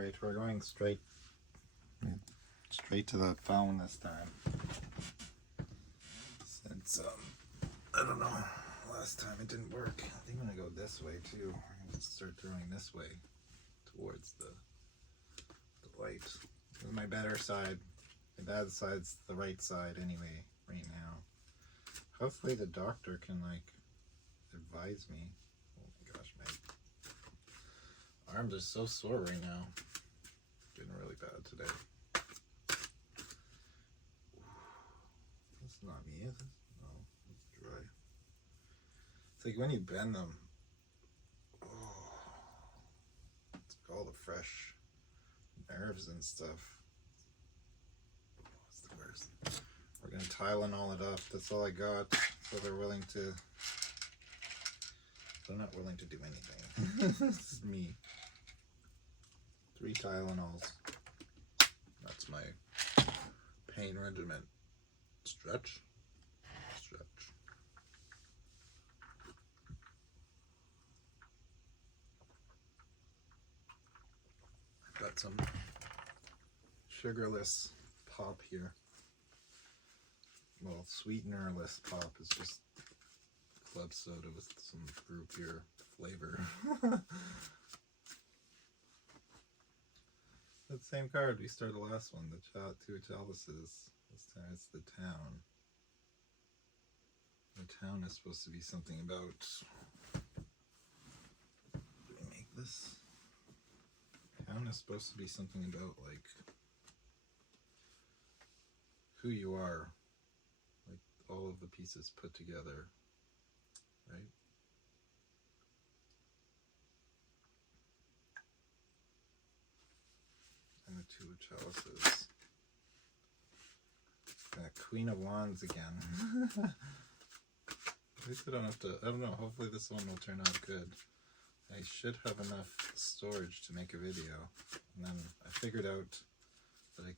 Alright, we're going straight to the phone this time. Since, I don't know, last time it didn't work. I think I'm gonna go this way too. I'm gonna start throwing this way towards the light. This is my better side. My bad side's the right side anyway, right now. Hopefully the doctor can, like, advise me. Oh my gosh, my arms are so sore right now. Getting really bad today. That's not me, is it? No, it's dry. It's like when you bend them, it's like all the fresh nerves and stuff. It's the worst. We're gonna Tylenol it up. That's all I got. So they're willing to. They're not willing to do anything. This is me. 3 Tylenols. That's my pain regimen. Stretch. I've got some sugarless pop here. Well, sweetenerless pop is just club soda with some root beer flavor. That same card we started the last one, the 2 chalices. This time it's the town. The town is supposed to be something about. Let me make this. Town is supposed to be something about, like, who you are, like all of the pieces put together, right? And the 2 chalices. Queen of Wands again. At least I don't have to, I don't know, hopefully this one will turn out good. I should have enough storage to make a video. And then I figured out that I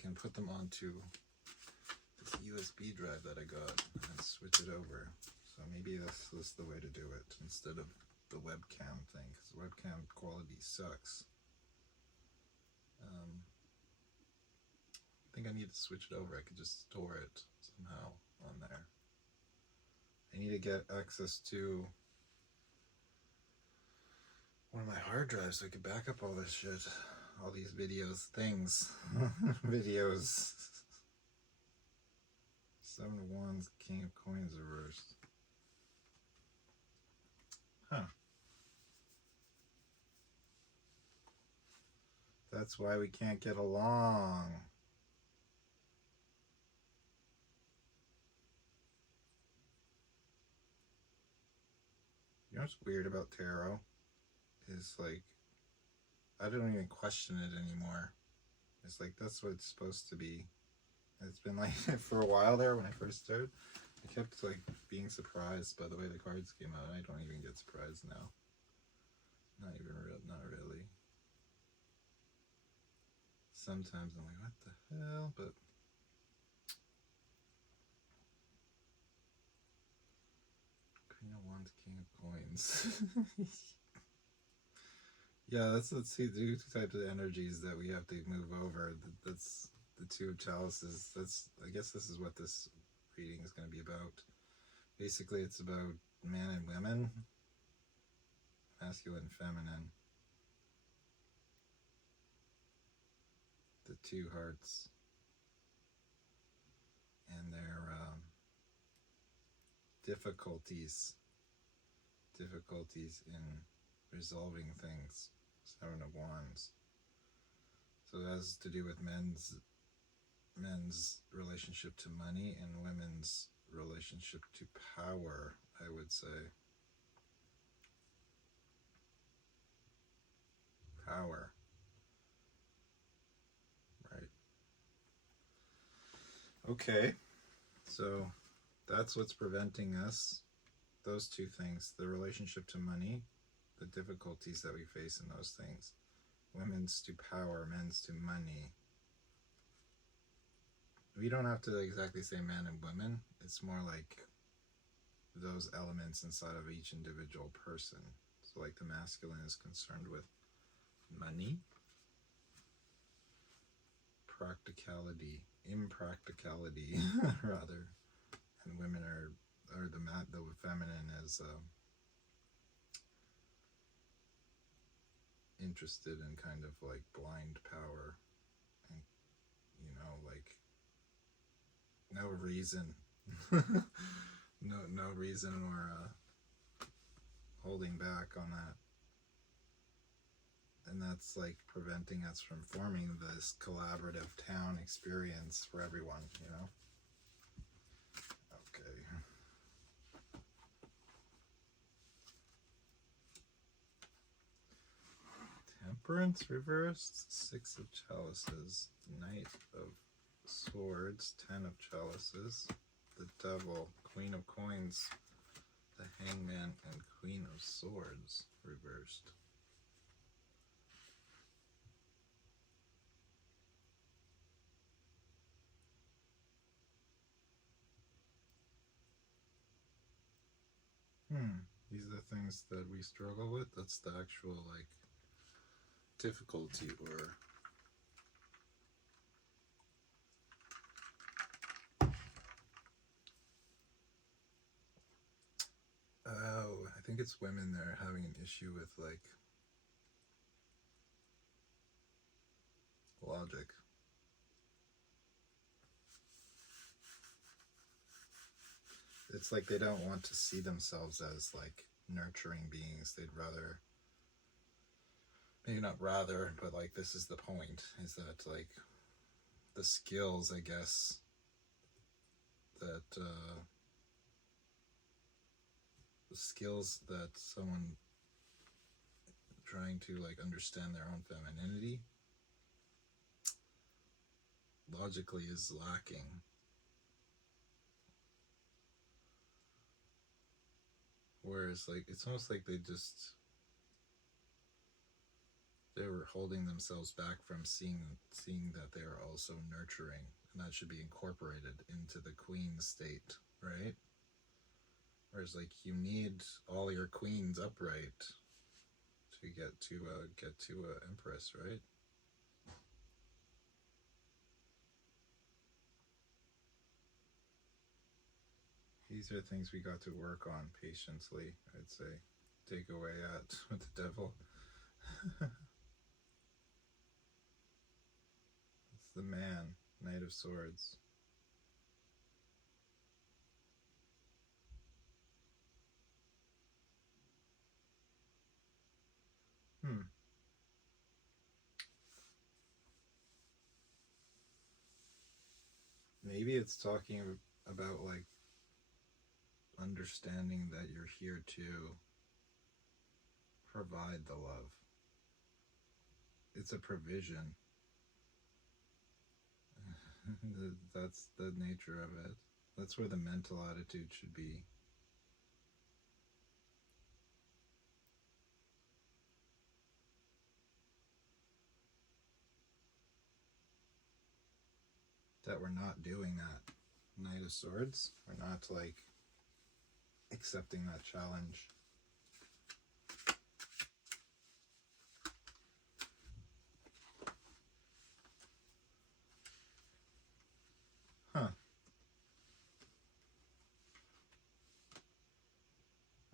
can put them onto this USB drive that I got and switch it over. So maybe this is the way to do it instead of the webcam thing, because webcam quality sucks. I think I need to switch it over. I could just store it somehow on there. I need to get access to one of my hard drives so I could back up all this shit. All these videos, things. Videos. 7 of Wands, King of Coins reversed. Huh. That's why we can't get along. You know what's weird about tarot? Is, like, I don't even question it anymore. It's like, that's what it's supposed to be. It's been like, for a while there when I first started, I kept, like, being surprised by the way the cards came out. I don't even get surprised now. Not really. Sometimes I'm like, what the hell? But Queen of Wands, King of Coins. Yeah, let's see 2 types of energies that we have to move over. That's the 2 chalices. I guess this is what this reading is going to be about. Basically, it's about man and women, masculine and feminine. The 2 hearts and their difficulties in resolving things. 7 of Wands. So it has to do with men's relationship to money and women's relationship to power, I would say. Power. Right. Okay. So that's what's preventing us. Those 2 things. The relationship to money, the difficulties that we face in those things. Women's to power, men's to money. We don't have to exactly say man and women. It's more like those elements inside of each individual person. So, like, the masculine is concerned with money, impracticality rather, and women are the feminine is interested in kind of like blind power, and like no reason, no reason or holding back on that. And that's like preventing us from forming this collaborative town experience for everyone, Okay. Temperance reversed, 6 of chalices, Knight of Swords, 10 of chalices, the Devil, Queen of Coins, the Hangman, and Queen of Swords reversed. These are the things that we struggle with. That's the actual like difficulty or I think it's women that are having an issue with like logic. It's like they don't want to see themselves as like nurturing beings. They'd rather, maybe not rather, but like this is the point, is that like the skills, I guess, that the skills that someone trying to like understand their own femininity logically is lacking. Whereas like it's almost like they were holding themselves back from seeing that they are also nurturing, and that should be incorporated into the queen state, right? Whereas like you need all your queens upright to get to empress, right? These are things we got to work on patiently, I'd say. Take away at with the Devil. It's the man, Knight of Swords. Maybe it's talking about like understanding that you're here to provide the love. It's a provision. That's the nature of it. That's where the mental attitude should be. That we're not doing that. Knight of Swords. We're not like accepting that challenge. Huh.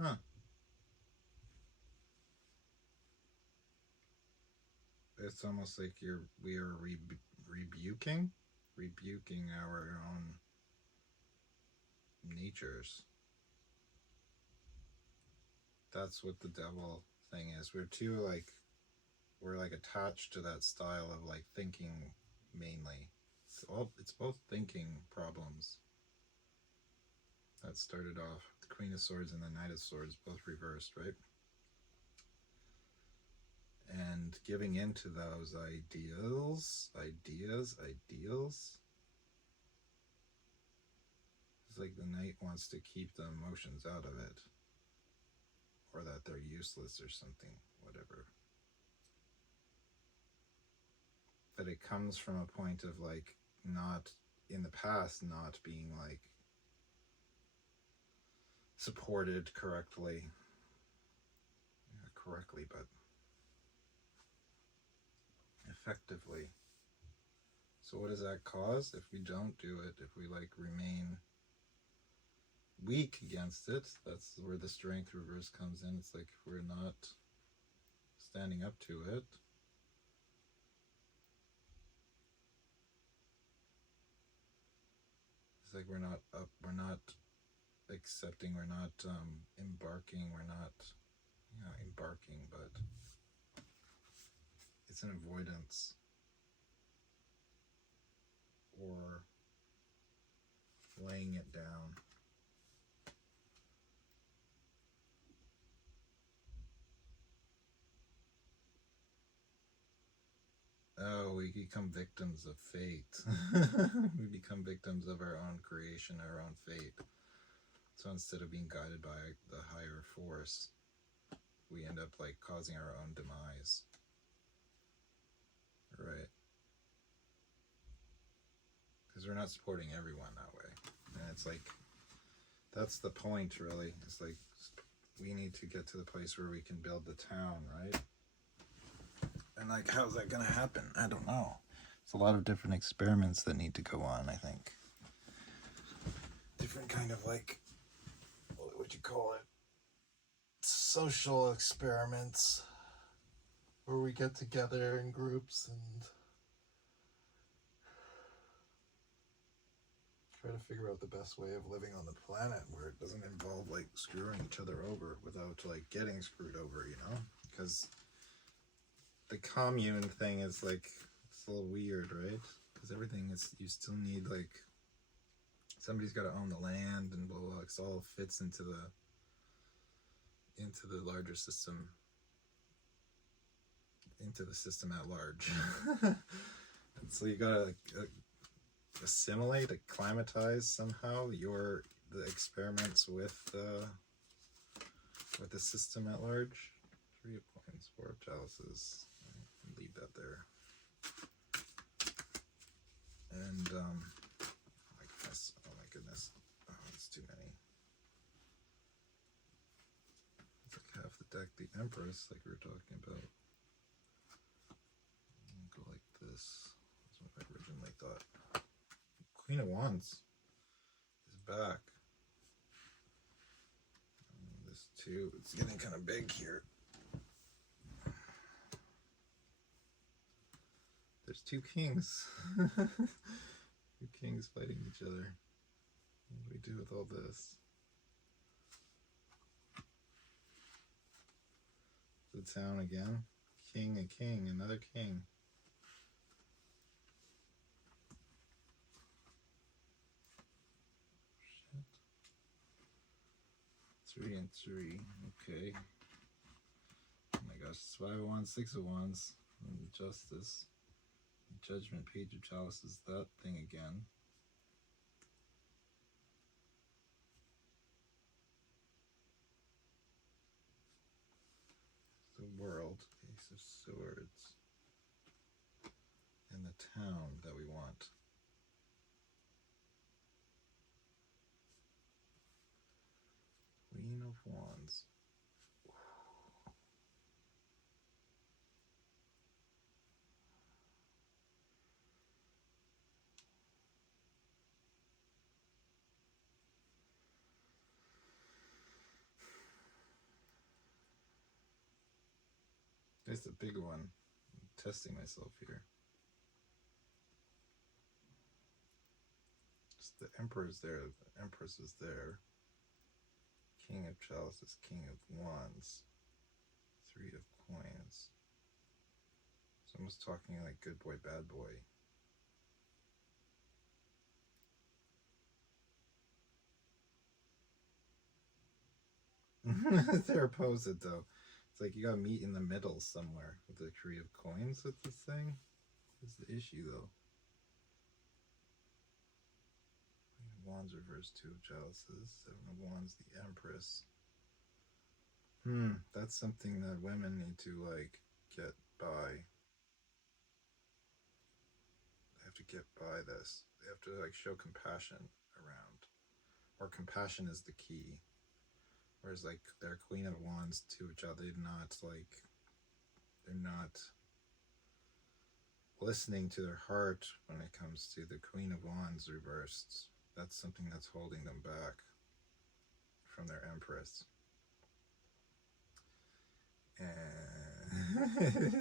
Huh. It's almost like we are rebuking our own natures. That's what the Devil thing is. We're like attached to that style of like thinking mainly. It's both thinking problems. That started off the Queen of Swords and the Knight of Swords, both reversed, right? And giving into those ideals. It's like the Knight wants to keep the emotions out of it, or that they're useless or something, whatever. But it comes from a point of like not in the past not being like supported correctly, but effectively. So what does that cause if we don't do it? If we like remain weak against it, that's where the strength reverse comes in. It's like if we're not standing up to it, it's like we're not up, we're not accepting, we're not embarking, we're not, embarking, but it's an avoidance or laying it down. Oh, we become victims of fate. We become victims of our own creation, our own fate. So instead of being guided by the higher force, we end up like causing our own demise. Right. Because we're not supporting everyone that way. And it's like, that's the point, really. It's like, we need to get to the place where we can build the town, right? And like, how's that going to happen? I don't know. It's a lot of different experiments that need to go on, I think. Different kind of like, what would you call it? Social experiments where we get together in groups and try to figure out the best way of living on the planet where it doesn't involve like screwing each other over without like getting screwed over, because the commune thing is like, it's a little weird, right? Because everything is, you still need like, somebody's got to own the land and blah, blah, blah. It all fits into the larger system, into the system at large. And so you gotta like assimilate, acclimatize somehow the experiments with the system at large. 3 of coins, 4 of chalices. Leave that there. And oh my goodness, oh, that's too many. It's like half the deck. The Empress, like we were talking about. Go like this. That's what I originally thought. Queen of Wands is back. This too, it's getting kind of big here. There's 2 kings. 2 kings fighting each other. What do we do with all this? The town again. King, a king, another king. Shit. 3 and 3. Okay. Oh my gosh. 5 of Wands, 6 of Wands. And Justice. Judgment, Page of Chalices. That thing again. The World. Ace of Swords. And the town that we want. Queen of Wands. It's a big one. I'm testing myself here. Just the Emperor's there. The Empress is there. King of Chalices, King of Wands. 3 of Coins. It's almost talking like good boy, bad boy. They're opposite though. It's like you gotta meet in the middle somewhere with the 3 of Coins with this thing. What's the issue though? Wands reverse, 2 of Chalices, 7 of Wands, the Empress. That's something that women need to like get by. They have to get by this. They have to like show compassion around. Or compassion is the key. Whereas like their Queen of Wands, 2 of Chalices, they're not listening to their heart when it comes to the Queen of Wands reversed. That's something that's holding them back from their Empress. And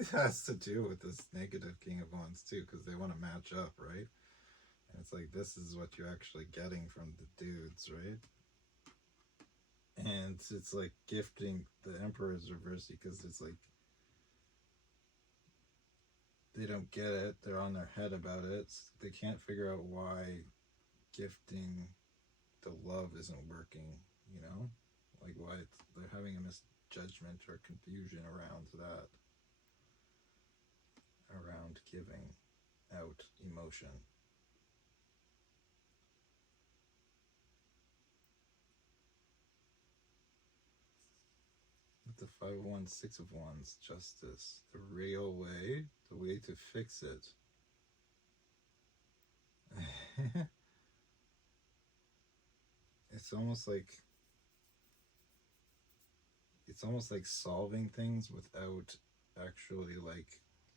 it has to do with this negative King of Wands too, because they want to match up, right? And it's like, this is what you're actually getting from the dudes, right? And it's like gifting the Emperor's reverse, because it's like they don't get it. They're on their head about it. They can't figure out why gifting the love isn't working, you know? Like why they're having a misjudgment or confusion around that. Around giving out emotion. With the 5 of Wands, 6 of Wands, justice. The real way, the way to fix it. It's almost like solving things without actually like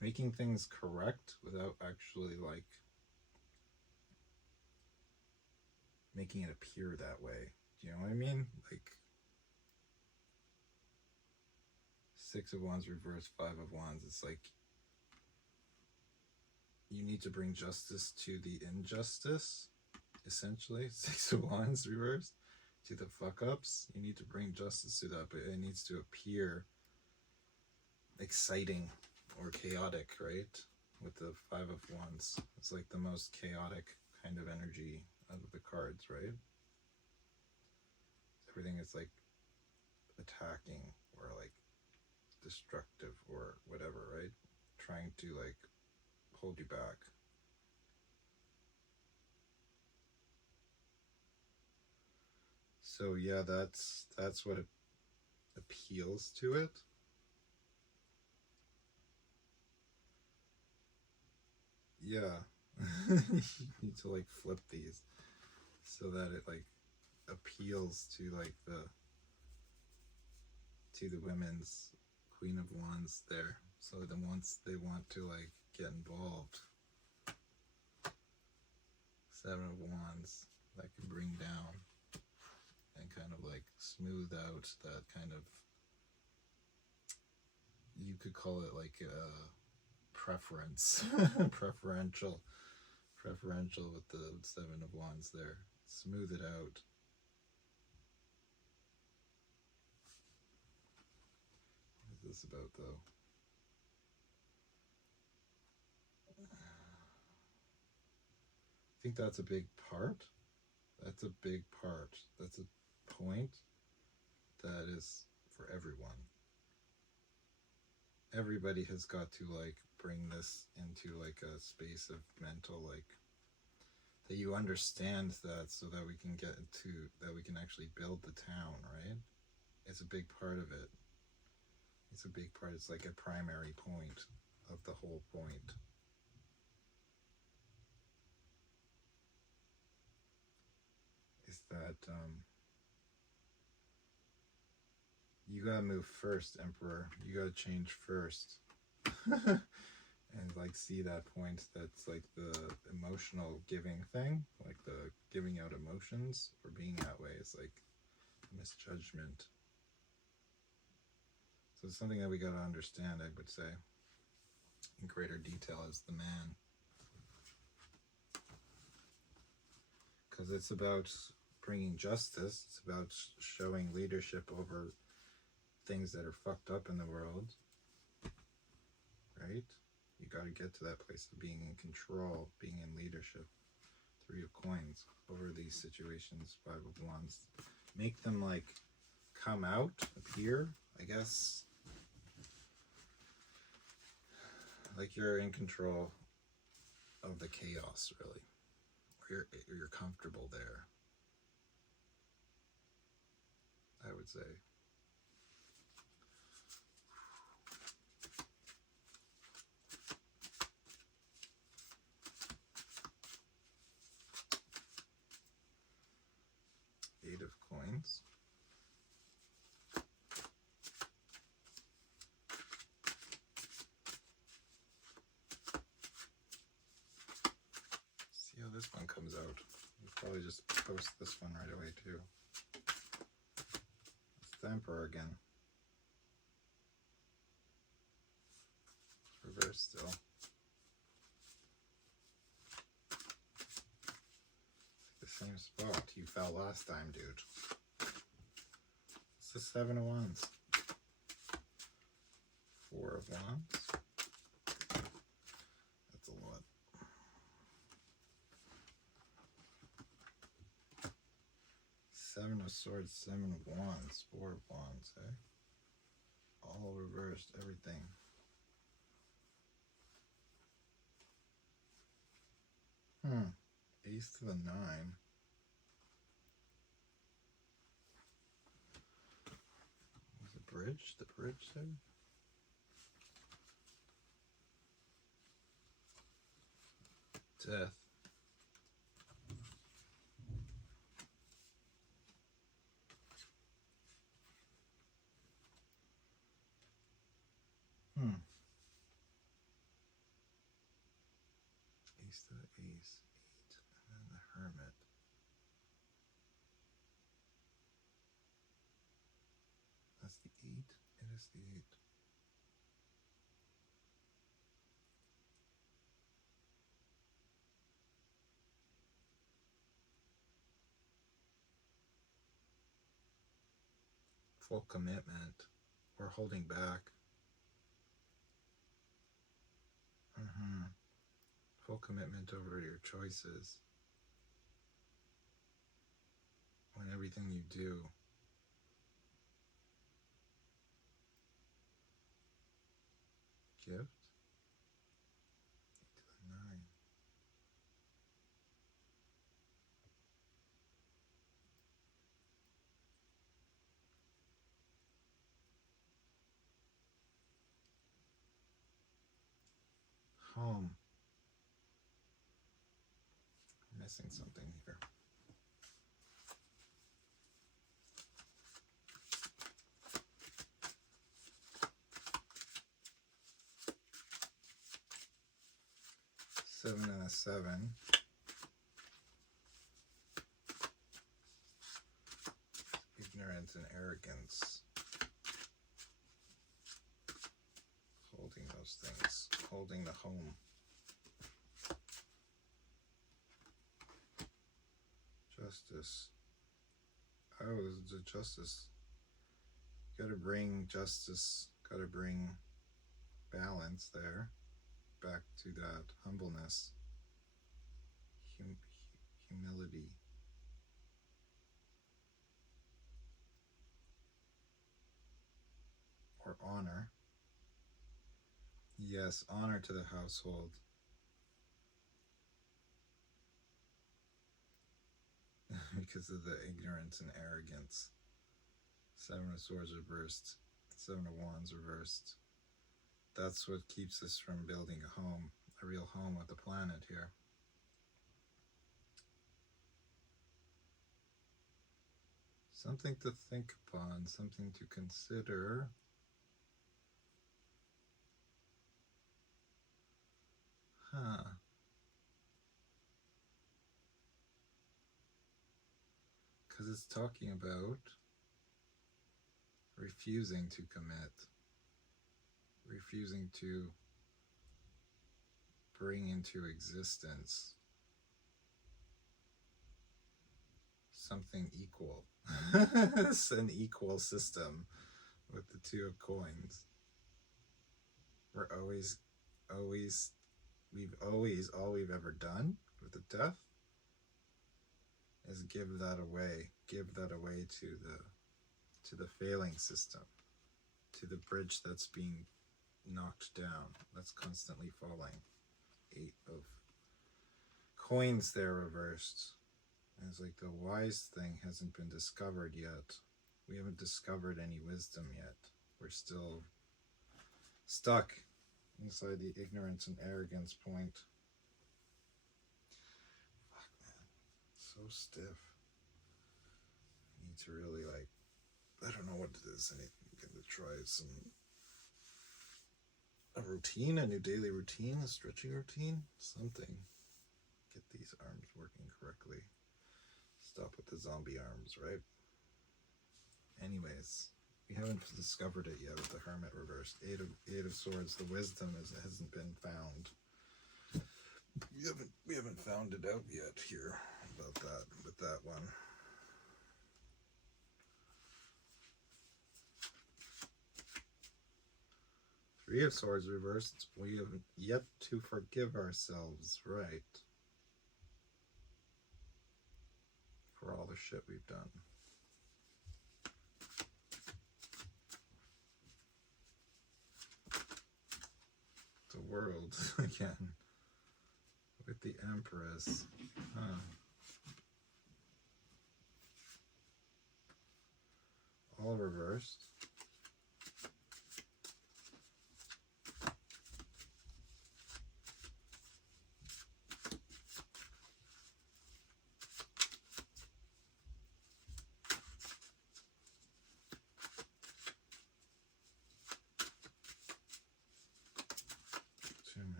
making things correct without actually like making it appear that way. Do you know what I mean? Like 6 of Wands reverse, 5 of Wands. It's like you need to bring justice to the injustice, essentially. 6 of Wands reversed to the fuck ups. You need to bring justice to that, but it needs to appear exciting or chaotic, right? With the 5 of Wands. It's like the most chaotic kind of energy out of the cards, right? Everything is like attacking or like destructive or whatever, right? Trying to like hold you back. So yeah, that's what appeals to it. Yeah. You need to like flip these so that it like appeals to like the women's Queen of Wands there. So then once they want to like get involved, 7 of Wands that can bring down and kind of like smooth out that kind of, you could call it like a preference, preferential with the 7 of Wands there. Smooth it out. What is this about though? I think that's a big part. That's a big part. That's a point that is for everyone. Everybody has got to like bring this into like a space of mental like that you understand that, so that we can get into that, we can actually build the town, right? It's a big part of it. It's a big part. It's like a primary point of the whole point. Is that you gotta move first, Emperor. You gotta change first. And like see that point, that's like the emotional giving thing, like the giving out emotions or being that way is like misjudgment. So it's something that we gotta understand, I would say, in greater detail as the man. Because it's about bringing justice, it's about showing leadership over things that are fucked up in the world, right? You got to get to that place of being in control, being in leadership. 3 of Coins over these situations. 5 of Wands. Make them like come out, appear, I guess. Like you're in control of the chaos, really. Or you're comfortable there, I would say. Eight of Coins. this one comes out. We'll probably just post this one right away too. It's the Emperor again. It's reversed still. It's the same spot you fell last time, dude. It's the 7 of Wands. 4 of Wands. That's a lot. Seven of Swords, 7 of Wands, 4 of Wands, eh? All reversed, everything. Ace to the 9. Was the bridge there? Death. Ace to the Ace, 8, and then the Hermit. That's the 8. It is the 8. Full commitment. We're holding back. Full commitment over your choices. When everything you do. Gift. 8 to the 9. Home. I'm missing something here. Seven and a 7. Ignorance and arrogance. Holding those things. Holding the home. Justice. Oh, this is a justice. Gotta bring justice. Gotta bring balance there. Back to that humbleness. Humility. Or honor. Yes, honor to the household. Because of the ignorance and arrogance. 7 of Swords reversed. 7 of Wands reversed. That's what keeps us from building a home. A real home with the planet here. Something to think upon. Something to consider. Because it's talking about refusing to commit, refusing to bring into existence something equal. It's an equal system with the 2 of coins. We're all we've ever done with the death is give that away to the failing system, to the bridge that's being knocked down, that's constantly falling. 8 of coins there reversed. And it's like the wise thing hasn't been discovered yet. We haven't discovered any wisdom yet. We're still stuck inside the ignorance and arrogance point. Fuck, man. So stiff. I need to really, I don't know what it is. I need to try a routine, a new daily routine, a stretching routine, something. get these arms working correctly. Stop with the zombie arms, right? Anyways, we haven't discovered it yet with the Hermit reversed. Eight of Swords. The wisdom hasn't been found. We haven't found it out yet here about that with that one. Three of Swords reversed. We have yet to forgive ourselves, right? For all the shit we've done. The World again. With the Empress. Huh. All reversed.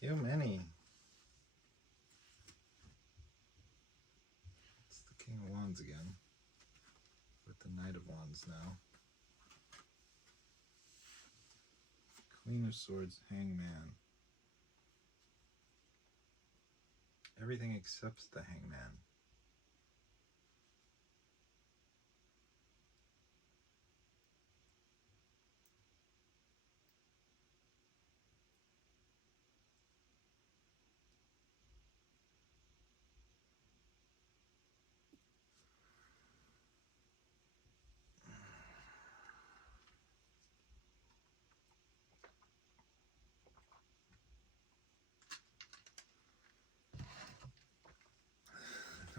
Too many. It's the King of Wands again. With the Knight of Wands now. Queen of Swords, Hangman. Everything except the Hangman.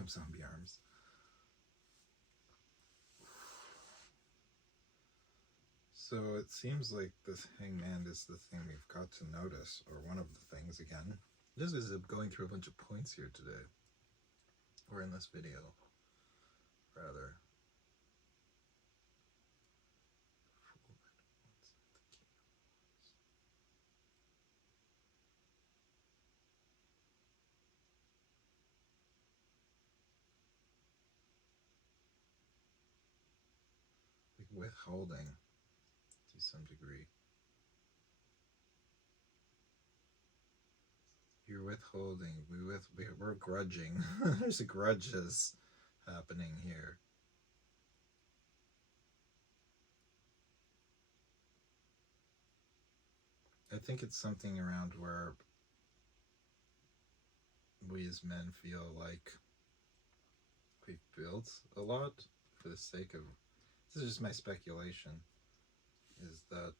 Zombie arms. So it seems like this Hangman is the thing we've got to notice, or one of the things again. This is going through a bunch of points here today, or in this video, rather. Withholding to some degree. You're withholding. We're grudging. There's grudges happening here. I think it's something around where we as men feel like we've built a lot for the sake of, this is just my speculation, is that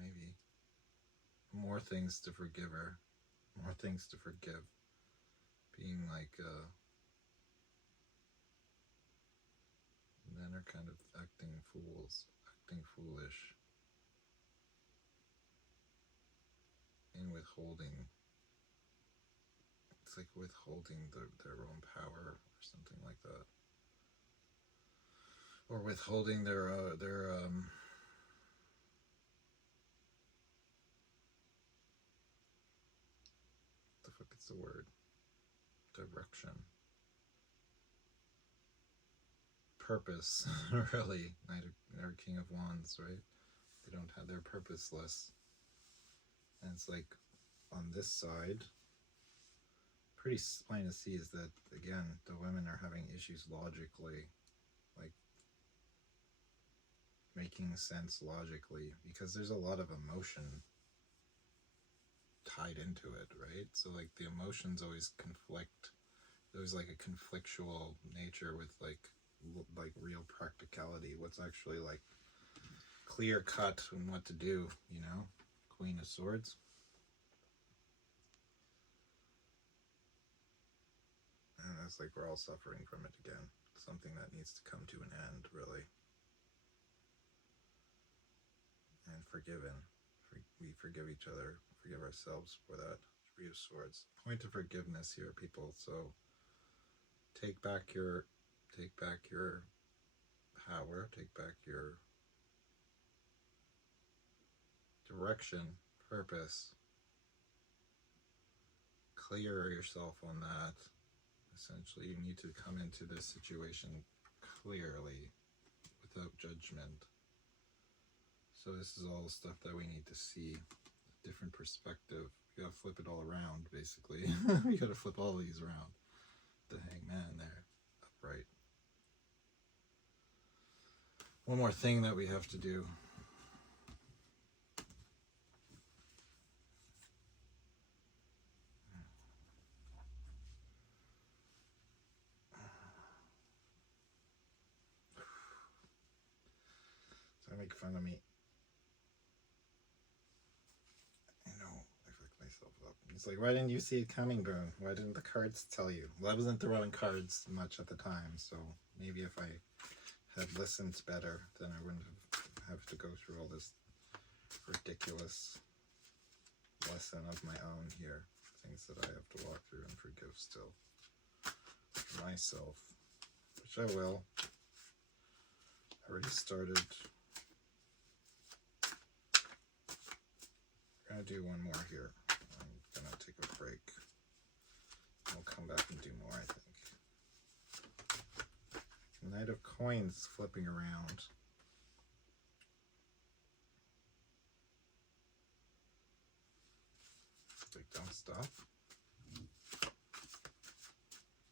maybe more things to forgive her, more things to forgive, being like men are kind of acting fools, acting foolish in withholding. It's like withholding their own power or something like that, or withholding their the fuck is the word? Direction. Purpose, really. Knight King of Wands, right? They don't have, they're purposeless. And it's like, on this side, pretty plain to see is that, again, the women are having issues logically, like, making sense logically, because there's a lot of emotion tied into it, right? So, like, the emotions always conflict. There's, like, a conflictual nature with, like real practicality, what's actually like clear cut and what to do, you know? Queen of Swords. And it's like we're all suffering from it again. Something that needs to come to an end, really. And forgiven. We forgive each other, forgive ourselves for that. Three of Swords. Point of forgiveness here, people. So take back your power, take back your direction, purpose. Clear yourself on that. Essentially, you need to come into this situation clearly, without judgment. So this is all the stuff that we need to see. Different perspective. You gotta flip it all around, basically. You gotta flip all these around. The hangman there, upright. One more thing that we have to do. So make fun of me. I know, I fucked myself up. It's like, why didn't you see it coming, Boone? Why didn't the cards tell you? Well, I wasn't throwing cards much at the time, so maybe if I had listened better, then I wouldn't have to go through all this ridiculous lesson of my own here. Things that I have to walk through and forgive still. For myself. Which I will. I already started. I'm gonna do one more here. I'm gonna take a break. I'll come back and do more, I think. Knight of Coins flipping around. Like, don't stop.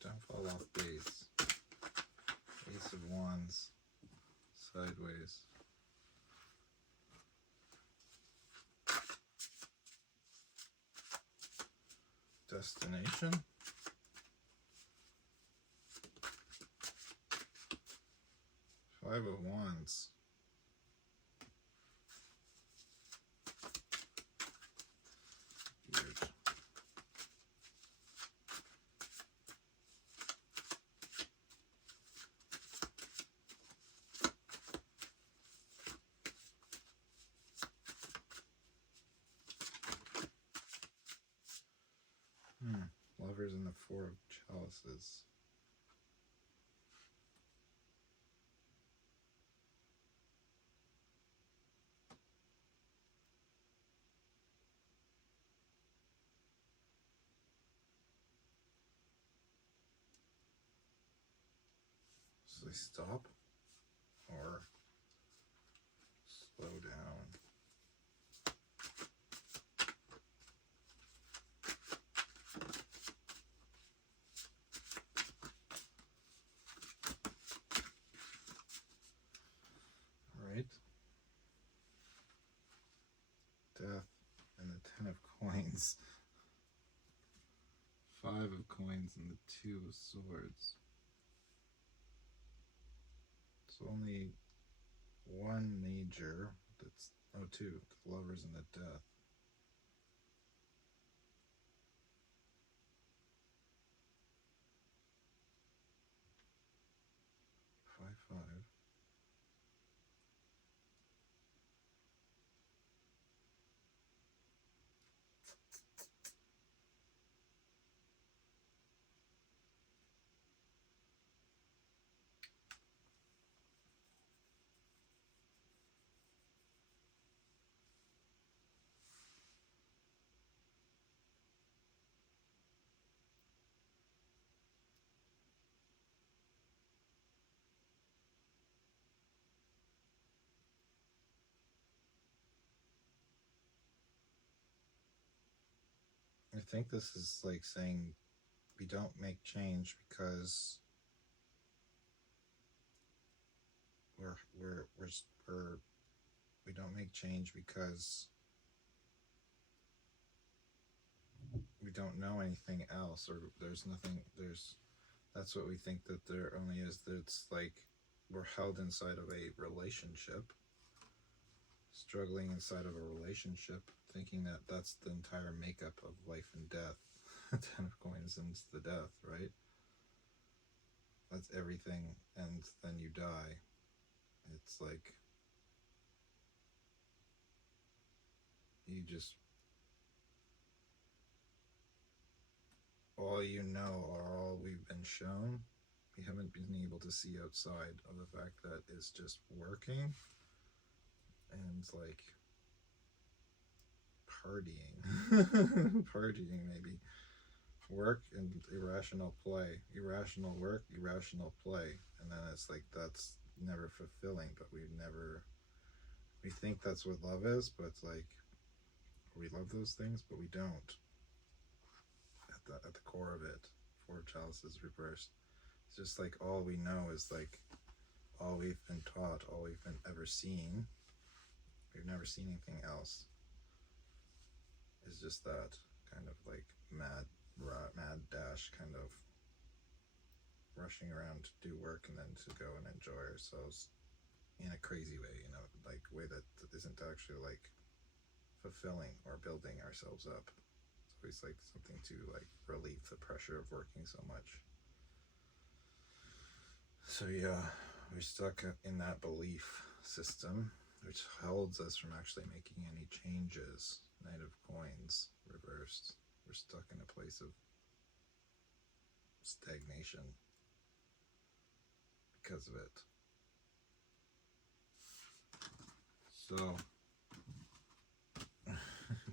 Don't fall off base. Ace of Wands. Sideways. Destination. Five of Wands. Weird. Lovers and the Four of Chalices. So they stop or slow down. Right. Death and the Ten of Coins. Five of Coins and the Two of Swords. So only one major. That's two. The Lovers and the Death. Five. I think this is like saying we don't make change because we don't make change because we don't know anything else, or there's nothing. That's what we think that there only is. That it's like we're held inside of a relationship, struggling inside of a relationship, thinking that that's the entire makeup of life and death. Ten of Coins and the death, right? That's everything, and then you die. It's like you just, all you know are all we've been shown. We haven't been able to see outside of the fact that it's just working, and like partying. Partying, maybe. Work and irrational play. Irrational work, irrational play. And then it's like that's never fulfilling, but we think that's what love is, but it's like we love those things, but we don't. At the core of it, four chalices reversed. It's just like all we know is like all we've been taught, all we've been ever seen. We've never seen anything else. It's just that kind of like mad dash, kind of rushing around to do work and then to go and enjoy ourselves in a crazy way, like way that isn't actually like fulfilling or building ourselves up. It's always like something to like relieve the pressure of working so much. So yeah, we're stuck in that belief system, which holds us from actually making any changes. Knight of Coins reversed. We're stuck in a place of stagnation because of it. So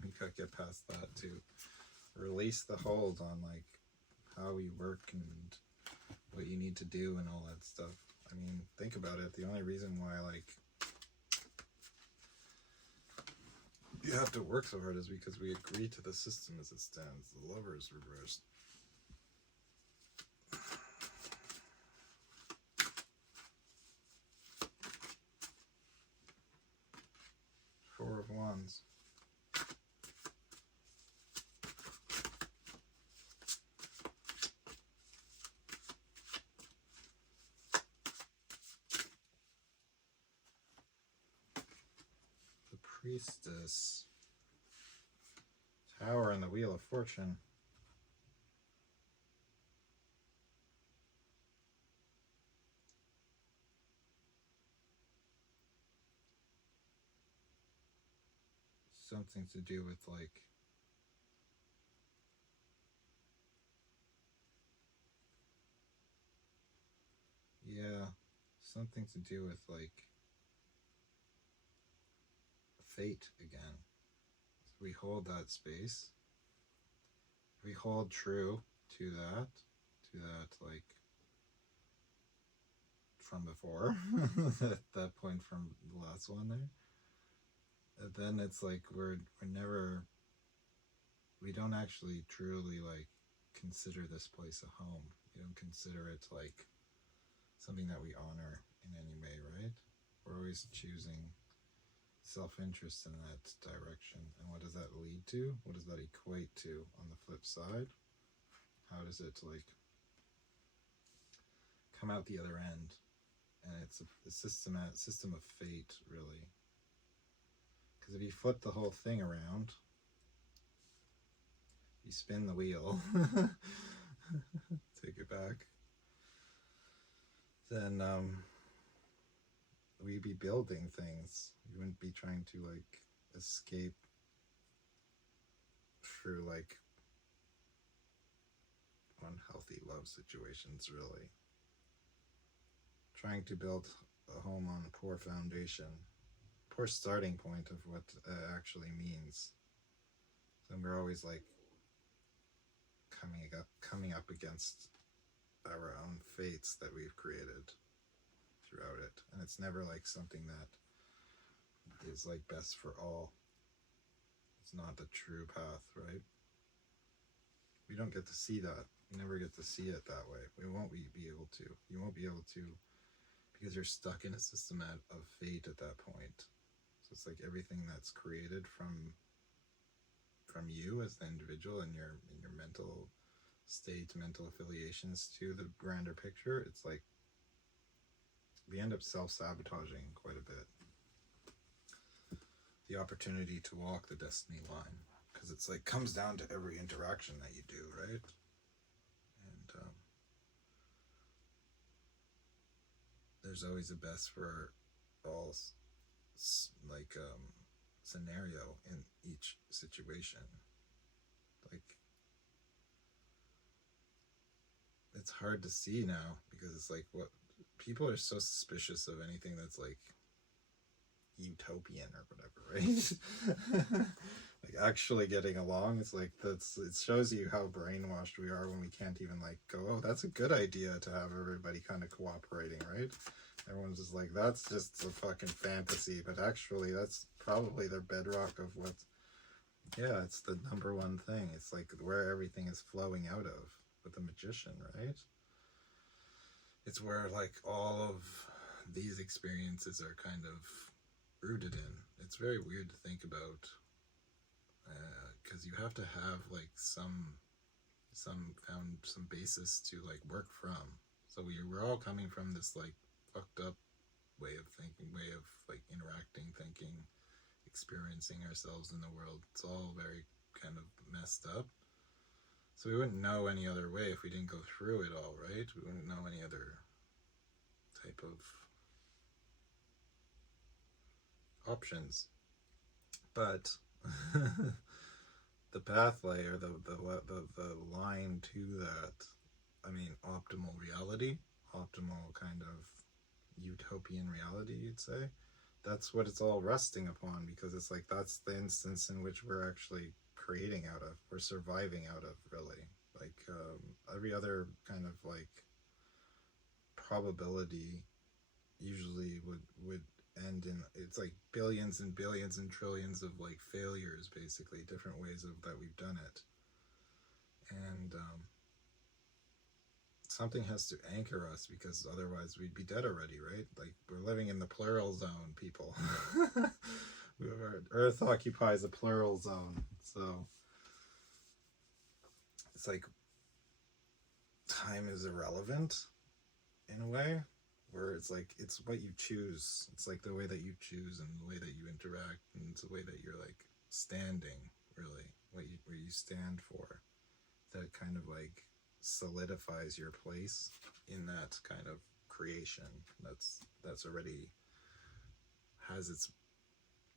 we gotta get past that to release the hold on like how we work and what you need to do and all that stuff. I mean, think about it. The only reason why like you have to work so hard is because we agree to the system as it stands. The Lover's reversed. Four of Wands. The Priestess. Tower and the Wheel of Fortune. Something to do with like something to do with like fate again. So we hold that space. We hold true to that like from before, that point from the last one there. And then it's like we don't actually truly like consider this place a home. We don't consider it like something that we honor in any way, right? We're always choosing self-interest in that direction. And what does that lead to? What does that equate to on the flip side? How does it like come out the other end? And it's a system of fate, really. Because if you flip the whole thing around, you spin the wheel, take it back, then we'd be building things. We wouldn't be trying to like escape through like unhealthy love situations, really. Trying to build a home on a poor foundation, poor starting point of what actually means. So we're always like coming up against our own fates that we've created throughout it, and it's never like something that is like best for all. It's not the true path, right? We don't get to see that. We never get to see it that way. We won't be able to. You won't be able to, because you're stuck in a system of fate at that point. So it's like everything that's created from you as the individual and your mental state, mental affiliations to the grander picture. It's like we end up self-sabotaging quite a bit the opportunity to walk the destiny line, because it's like comes down to every interaction that you do, right? And there's always a best for all like scenario in each situation. Like it's hard to see now because it's like what people are so suspicious of anything that's like utopian or whatever, right? Like actually getting along. It's like it shows you how brainwashed we are when we can't even like go, oh, that's a good idea to have everybody kind of cooperating, right? Everyone's just like, that's just a fucking fantasy, but actually that's probably the bedrock of what, yeah, it's the number one thing. It's like where everything is flowing out of with the magician, right? It's where like all of these experiences are kind of rooted in. It's very weird to think about, because you have to have like some basis to like work from. So we're all coming from this like fucked up way of thinking, way of like interacting, thinking, experiencing ourselves in the world. It's all very kind of messed up. So we wouldn't know any other way if we didn't go through it all, right? We wouldn't know any other type of options. But the path layer, the line to that, I mean, optimal reality, optimal kind of utopian reality, you'd say, that's what it's all resting upon, because it's like that's the instance in which we're actually creating out of, we're surviving out of, really. Like every other kind of like probability usually would end in, it's like billions and billions and trillions of like failures, basically different ways of that we've done it. And something has to anchor us, because otherwise we'd be dead already, right? Like we're living in the plural zone, people. Earth occupies a plural zone, so it's like time is irrelevant in a way, where it's like it's what you choose. It's like the way that you choose and the way that you interact, and it's the way that you're like standing, really, where you stand for, that kind of like solidifies your place in that kind of creation that's already has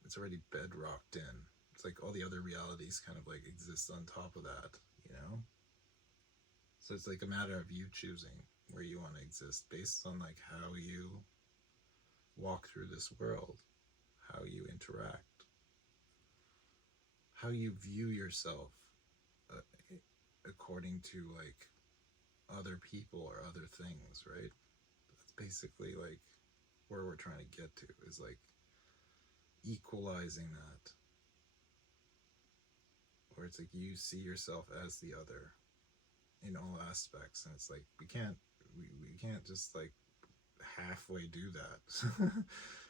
it's already bedrocked in. It's like all the other realities kind of like exist on top of that, you know? So it's like a matter of you choosing where you want to exist based on like how you walk through this world, how you interact, how you view yourself according to like other people or other things, right? That's basically like where we're trying to get to, is like equalizing that, where it's like you see yourself as the other in all aspects, and it's like we can't just like halfway do that.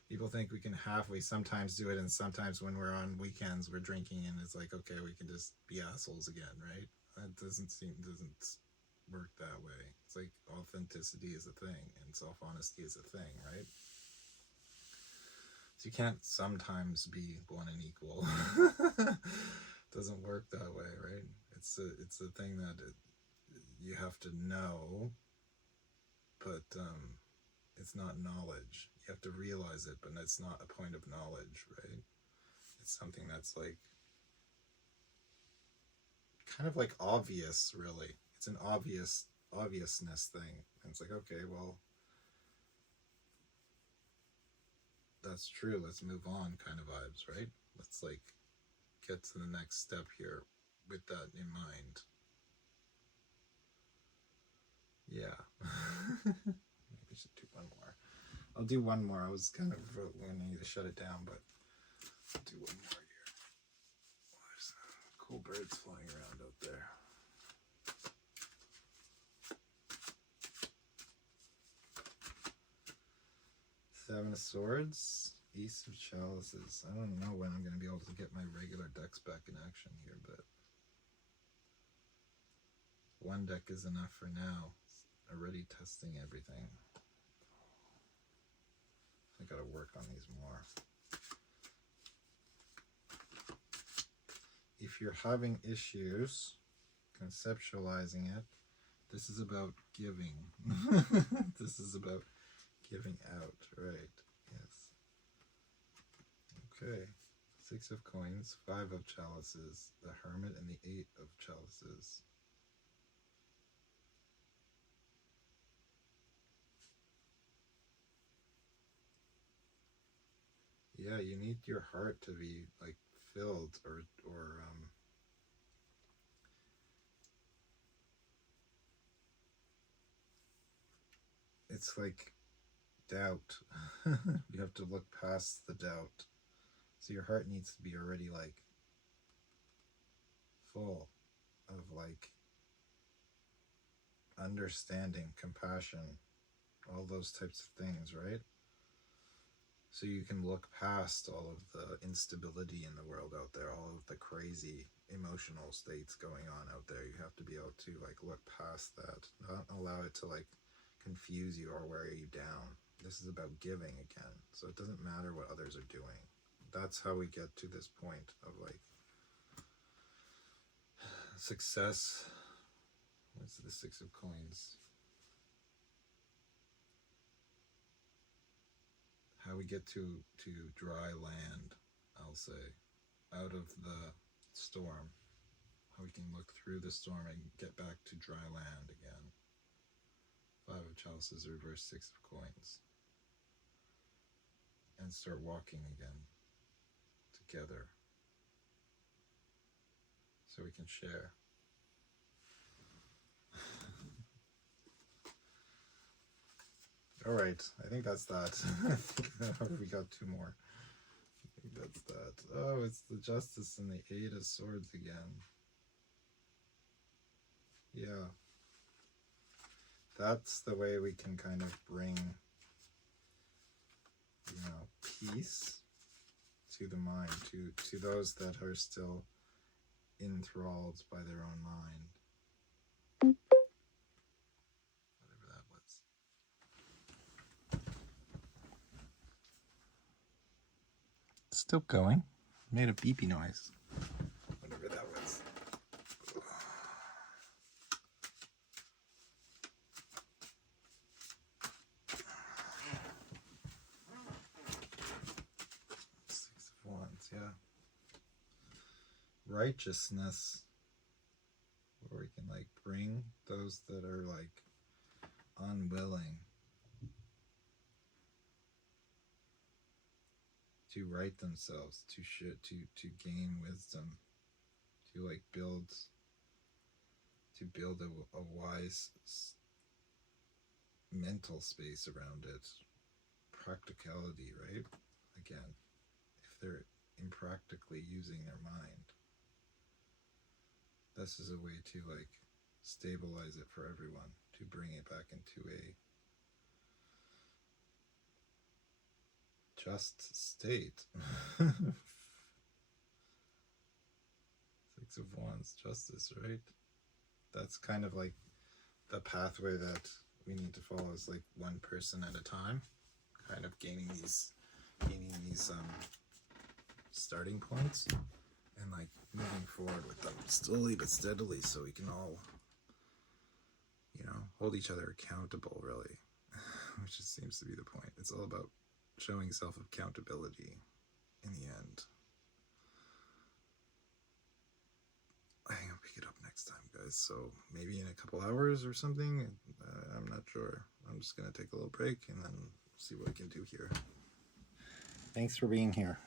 People think we can halfway sometimes do it, and sometimes when we're on weekends we're drinking and it's like, okay, we can just be assholes again, right? That doesn't work that way. It's like authenticity is a thing and self-honesty is a thing, right? So you can't sometimes be one and equal. Doesn't work that way, right? It's a thing that you have to know, but it's not knowledge. You have to realize it, but it's not a point of knowledge, right? It's something that's like kind of like obvious, really. It's an obviousness thing. And it's like, okay, well, that's true, let's move on kind of vibes, right? Let's like get to the next step here with that in mind. Yeah. Maybe I should do one more. I'll do one more. I was kind of going to need to shut it down, but I'll do one more here. Oh, there's cool birds flying around out there. Seven of Swords, Ace of Chalices. I don't know when I'm going to be able to get my regular decks back in action here, but one deck is enough for now. It's already testing everything. I gotta work on these more. If you're having issues conceptualizing it, this is about giving. This is about giving out, right? Yes. Okay. Six of Coins, Five of Chalices, the Hermit, and the Eight of Chalices. yeah, you need your heart to be like filled, or it's like doubt. You have to look past the doubt. So your heart needs to be already like full of like understanding, compassion, all those types of things, right? So you can look past all of the instability in the world out there, all of the crazy emotional states going on out there. You have to be able to like look past that, not allow it to like confuse you or wear you down. This is about giving again. So it doesn't matter what others are doing. That's how we get to this point of like success. What's the Six of Coins? How we get to dry land, I'll say, out of the storm. How we can look through the storm and get back to dry land again. Five of Chalices reverse, Six of Coins. And start walking again together so we can share. All right, I think that's that. We got two more. I think that's that. Oh, it's the Justice and the Eight of Swords again. Yeah. That's the way we can kind of bring, peace to the mind, to those that are still enthralled by their own mind. Whatever that was. Still going. Made a beepy noise. Whatever that was. Six of Wands, yeah. Righteousness, where we can like bring those that are like unwilling to right themselves, to gain wisdom, to like build a wise mental space around it. Practicality, right? Again, if they're impractically using their mind, this is a way to like stabilize it for everyone, to bring it back into a just state. Six of Wands, justice, right? That's kind of like the pathway that we need to follow, is like one person at a time, kind of gaining these starting points and like moving forward with them slowly but steadily, so we can all hold each other accountable, really. Which just seems to be the point. It's all about showing self-accountability in the end. I think I'll pick it up next time, guys. So maybe in a couple hours or something. I'm not sure. I'm just going to take a little break and then see what we can do here. Thanks for being here.